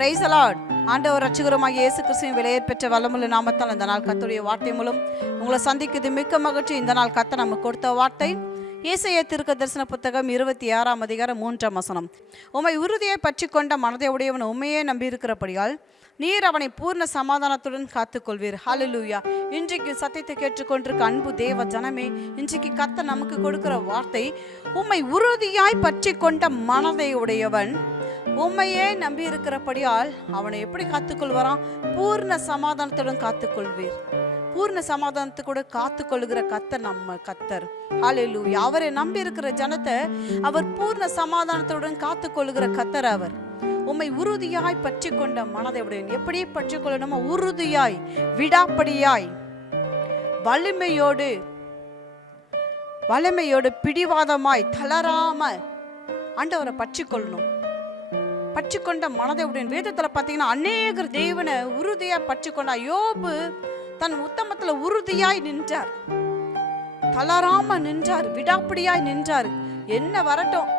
Praise the Lord. ஆண்டவர் ரட்சகருமாகிய இயேசு கிறிஸ்துவின் விலையேற பெற்ற வல்லமுள்ள நாமத்தால் இந்த நாள் கர்த்தருடைய வார்த்தை மூலம் உங்களை சந்திக்குது மிக்க மகிழ்ச்சி. இந்த நாள் கர்த்தர் நமக்கு கொடுத்த வார்த்தை ஏசாயா தீர்க்கதரிசன புத்தகம் 26ஆம் அதிகாரம் 3ஆம் வசனம். உம்மை உறுதியை பற்றி கொண்ட மனதை உடையவன் உண்மையே நம்பியிருக்கிறபடியால் நீர் அவனை பூர்ண சமாதானத்துடன் காத்துக்கொள்வீர். ஹல்லேலூயா. இன்றைக்கு சத்தியத்தை கேட்டுக்கொண்டிருக்க அன்பு தேவ ஜனமே, இன்றைக்கு கர்த்தர் நமக்கு கொடுக்கிற வார்த்தை, உம்மை உறுதியாய் பற்றி கொண்ட மனதை உடையவன் உண்மையே நம்பி இருக்கிறபடியால் அவனை எப்படி காத்துக்கொள்வாராம்? பூர்ண சமாதானத்துடன் காத்துக்கொள்வீர். பூர்ண சமாதானத்தை கூட காத்துக்கொள்ளுகிற கர்த்தர் நம்ம கர்த்தர். ஹல்லேலூயா. அவரை நம்பி இருக்கிற ஜனத்தை அவர் பூர்ண சமாதானத்துடன் காத்துக்கொள்ளுகிற கர்த்தர். அவர் உம்மை உறுதியாய் பற்றி கொண்ட மனதை உடையவன். எப்படி பற்றி கொள்ளணுமோ உறுதியாய், விடாப்படியாய், வலிமையோடு பிடிவாதமாய் தளராம ஆண்டவரை பற்றி கொள்ளணும். பற்றி கொண்ட மனதை உடையவன். வேதத்துல பாத்தீங்கன்னா அநேகர் தேவனை உறுதியா பற்றி கொண்டா. யோபு தன் உத்தமத்துல உறுதியாய் நின்றார், தளராம நின்றார், விடாப்பிடியாய் நின்றார். என்ன வரட்டும்,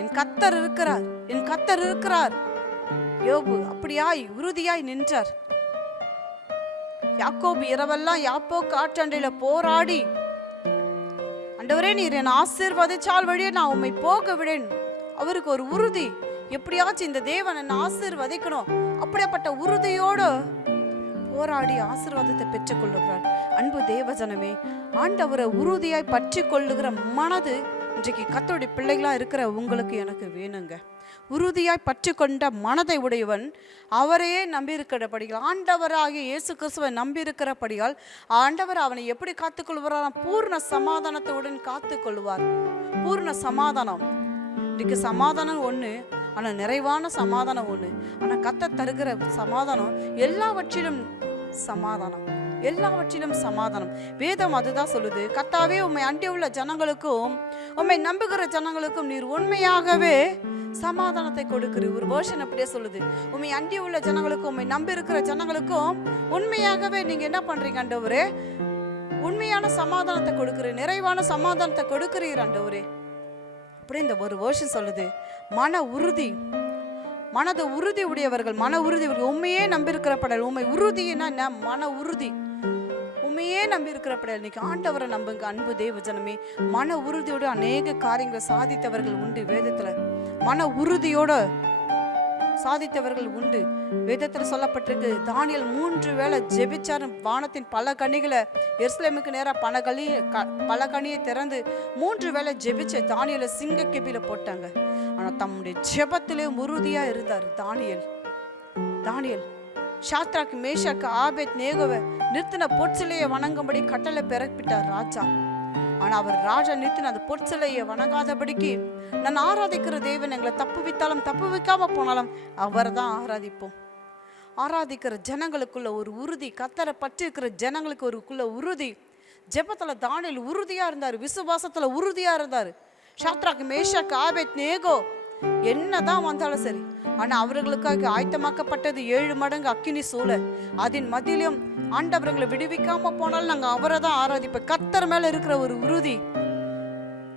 என் கர்த்தர் இருக்கிறார், என் கர்த்தர் இருக்கிறார். யோபு அப்படியாய் உறுதியாய் நின்றார். யாக்கோபு இரவெல்லாம் யாப்போக்கு ஆற்றண்டையில போராடி, ஆண்டவரே நீர் என் ஆசீர்வதிச்சால் வழியே நான் உம்மை போக விடேன். அவருக்கு ஒரு உறுதி, எப்படியாச்சும் இந்த தேவன் என்னை ஆசீர்வதிக்கணும். அப்படியாப்பட்ட உறுதியோடு போராடி ஆசீர்வாதத்தை பெற்றுக் கொள்ளுகிறார். அன்பு தேவஜனமே, ஆண்டவரை உறுதியாய் பற்றி கொள்ளுகிற மனது இன்றைக்கு கர்த்தருடைய பிள்ளைகளா இருக்கிற உங்களுக்கு எனக்கு வேணுங்க. உறுதியாய் பற்றி கொண்ட மனதை உடையவன் அவரையே நம்பி இருக்கிறபடியால், ஆண்டவராகிய இயேசு கிறிஸ்துவை நம்பி இருக்கிறபடியால் ஆண்டவர் அவனை எப்படி காத்துக்கொள்வார்? பூர்ண சமாதானத்துடன் காத்துக்கொள்வார். பூர்ண சமாதானம். இன்றைக்கு சமாதானம் ஒன்று, ஆனால் நிறைவான சமாதானம் ஒன்று. ஆனால் கர்த்தர் தருகிற சமாதானம் எல்லாவற்றிலும் சமாதானம், எல்லாவற்றிலும் சமாதானம். வேதம் அதுதான் சொல்லுது. கர்த்தாவே உம்மை அண்டி உள்ள ஜனங்களுக்கும் உம்மை நம்புகிற ஜனங்களுக்கும் நீர் உண்மையாகவே சமாதானத்தை கொடுக்கிறீர். ஒரு வேர்ஷன் அப்படியே சொல்லுது, உம்மை அண்டி உள்ள ஜனங்களுக்கும் உம்மை நம்பி இருக்கிற ஜனங்களுக்கும் உண்மையாகவே நீங்க என்ன பண்றீங்க ஆண்டவரே? உண்மையான சமாதானத்தை கொடுக்கிறீர், நிறைவான சமாதானத்தை கொடுக்கிறீர் ஆண்டவரே. அப்படி இந்த ஒரு வேர்ஷன் சொல்லுது, மன உறுதி, மனது உறுதி உடையவர்கள், மன உறுதி உண்மையே நம்பி இருக்கிறப்படல். உண்மை உறுதினா என்ன? மன உறுதி, உண்மையே நம்பி இருக்கிறப்படல். இன்னைக்கு ஆண்டவரை நம்புங்க அன்பு தேவ ஜனமே. மன உறுதியோடு அநேக காரியங்களை சாதித்தவர்கள் உண்டு. வேதத்துல மன உறுதியோட சாதித்தவர்கள் உண்டு. வேதத்துல சொல்லப்பட்டிருக்கு, தானியேல் 3 வேளை ஜெபிச்சாரு. வானத்தின் பல கனிகளை எருசலேமுக்கு நேரா பல கனியை திறந்து 3 வேளை ஜெபிச்ச தானியேலை சிங்க கெபில போட்டாங்க. ஆனா தம்முடைய ஜெபத்திலே உறுதியா இருந்தார் தானியேல். சாத்ராக், மேஷாக், ஆபேத் நேகோவை நிறுத்தின பொற்சிலையை வணங்கும்படி கட்டளை பிறப்பிட்டார் ராஜா. ஆனா அவர் ராஜா நிறுத்தின அந்த பொற்சிலையை வணங்காதபடிக்கு, நான் ஆராதிக்கிற தேவன் எங்களை தப்புவித்தாலும் தப்பு வைக்காம போனாலும் அவரை தான் ஆராதிப்போம். ஆராதிக்கிற ஜனங்களுக்குள்ள ஒரு உறுதி, கர்த்தரை பற்றி இருக்கிற ஜனங்களுக்கு ஒரு உறுதி. ஜெபத்துல தானியேல் உறுதியா இருந்தார், விசுவாசத்துல உறுதியா இருந்தார். சாத்ராக், மேஷாக், ஆபேத் நேகோ என்னதான் வந்தாலும் சரி, ஆனா அவர்களுக்காக ஆயத்தமாக்கப்பட்டது 7 மடங்கு அக்கினி சூழ. அதன் மத்தியிலும் ஆண்டவர்களை விடுவிக்காம போனாலும் நாங்க அவரை தான் ஆராதிப்போம். கர்த்தர் மேல இருக்கிற ஒரு உறுதி.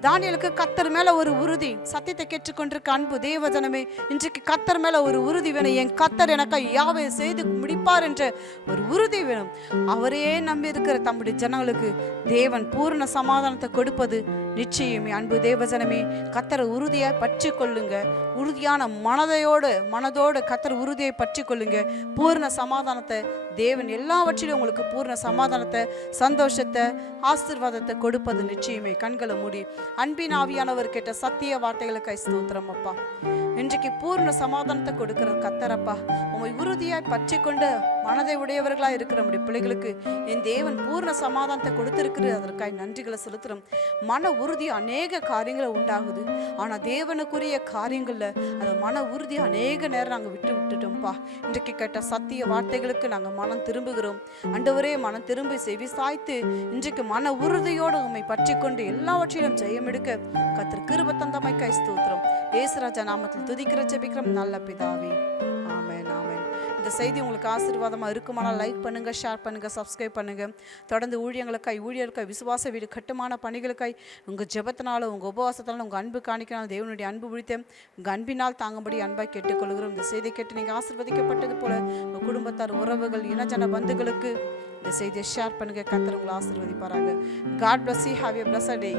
தானியேலுக்கு கர்த்தர் மேல ஒரு உறுதி. சத்தியத்தை கேட்டுக்கொண்டிருக்க அன்பு தேவஜனமே, இன்றைக்கு கர்த்தர் மேல ஒரு உறுதி வேணும். என் கர்த்தர் எனக்கு யாவை செய்து முடிப்பார் என்ற ஒரு உறுதி வேணும். அவரையே நம்பி இருக்கிற தம்முடைய ஜனங்களுக்கு தேவன் பூர்ண சமாதானத்தை கொடுப்பது நிச்சயமே. அன்பு தேவஜனமே, கர்த்தரை உறுதியாய் பற்றி கொள்ளுங்க. உறுதியான மனதோடு கர்த்தர் உறுதியை பற்றி கொள்ளுங்க. பூர்ண சமாதானத்தை தேவன் எல்லாவற்றிலும் உங்களுக்கு பூர்ண சமாதானத்தை, சந்தோஷத்தை, ஆசீர்வாதத்தை கொடுப்பது நிச்சயமே. கண்களை மூடி அன்பின் ஆவியானவர் கேட்ட சத்திய வார்த்தைகளுக்கு ஸ்தோத்திரம் அப்பா. இன்றைக்கு பூர்ண சமாதானத்தை கொடுக்கிற கர்த்தரப்பா, உம்மை உறுதியாய் பற்றி கொண்டு மனதை உடையவர்களா இருக்கிற நம்முடைய பிள்ளைகளுக்கு என் தேவன் பூர்ண சமாதானத்தை கொடுத்திருக்கிற அதற்காக நன்றிகளை செலுத்துறோம். மன உறுதி அநேக காரியங்களை உண்டாகுது. ஆனா தேவனுக்குரிய காரியங்கள்ல அந்த மன உறுதி அநேக நேரம் நாங்க விட்டுட்டோம்ப்பா. இன்றைக்கு கேட்ட சத்திய வார்த்தைகளுக்கு நாங்க மனம் திரும்புகிறோம் ஆண்டவரே. மனம் திரும்பி செவி சாய்த்து இன்றைக்கு மன உறுதியோடு உம்மை பற்றி கொண்டு எல்லாவற்றிலும் ஜெயம் எடுக்க கர்த்தர் கிருபை தந்தமைக்காய் ஸ்தோத்திரம். இயேசு ராஜா நாமத்தில் துதிக்கிற ஜெபிக்கிறோம் நல்ல பிதாவே. ஆமென், ஆமென். இந்த செய்தி உங்களுக்கு ஆசீர்வாதமாக இருக்குமானால் லைக் பண்ணுங்கள், ஷேர் பண்ணுங்கள், சப்ஸ்கிரைப் பண்ணுங்கள். தொடர்ந்து ஊழியர்களுக்காய் விசுவாச வீடு கட்டுமான பணிகளுக்காய் உங்கள் ஜெபத்தினாலும் உங்கள் உபவாசத்தினாலும் உங்கள் அன்பு காணிக்கனாலும் தேவனுடைய அன்பு பிடித்த உங்கள் அன்பினால் தாங்கும்படி அன்பாய் கேட்டுக்கொள்கிறோம். இந்த செய்தி கேட்டு நீங்கள் ஆசீர்வதிக்கப்பட்டது போல உங்கள் குடும்பத்தார், உறவுகள், இனஜன பந்துகளுக்கு இந்த செய்தியை ஷேர் பண்ணுங்கள். கர்த்தர் உங்களை ஆசீர்வதிப்பாராக. God bless you. Have a blessed day.